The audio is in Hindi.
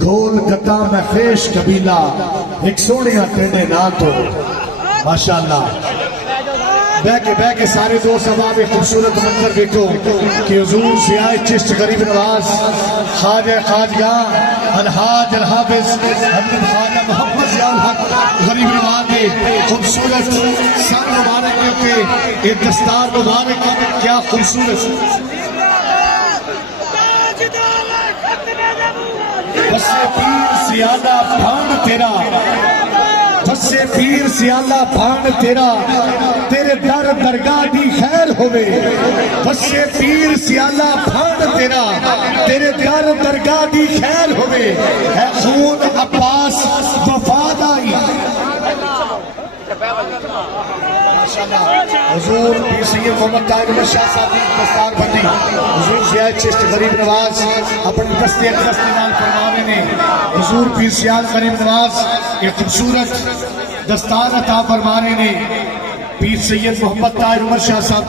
ढोल गता में फेश कबीला एक सोनिया तेने ना तो माशाअल्लाह। बह के सारे दोस्त अहबाब एक खूबसूरत मंजर देखो कि हुजूर सियाह चिश्त गरीब नवाज ख्वाजा खाजगाह अलहाज अलहाफिज हजरत ख्वाजा मोहम्मद ज़ियाउल हक गरीब नवाज के खूबसूरत सर मुबारक के ऊपर एक दस्तार मुबारक क्या खूबसूरत। बसे पीर सियाला भाण तेरा, बसे पीर सियाला भाण तेरा, तेरे दर दरगाह दी खैर होवे। बसे पीर सियाला भाण तेरा, तेरे दर दरगाह दी खैर होवे। है खून अब्बास वफादाई हुजूर पीर सैयद मोहम्मद ताहिर अहमद शाह साहब की दस्तार बंदी हुजूर सियाह चिश्त गरीब नवाज अपने दस्ते अक़दस इस्तेमाल फरमाने ने हुजूर पीर सियाह गरीब नवाज एक खूबसूरत दस्तार अता फरमाने ने पीर सैयद मोहम्मद ताहिर अहमद शाह साहब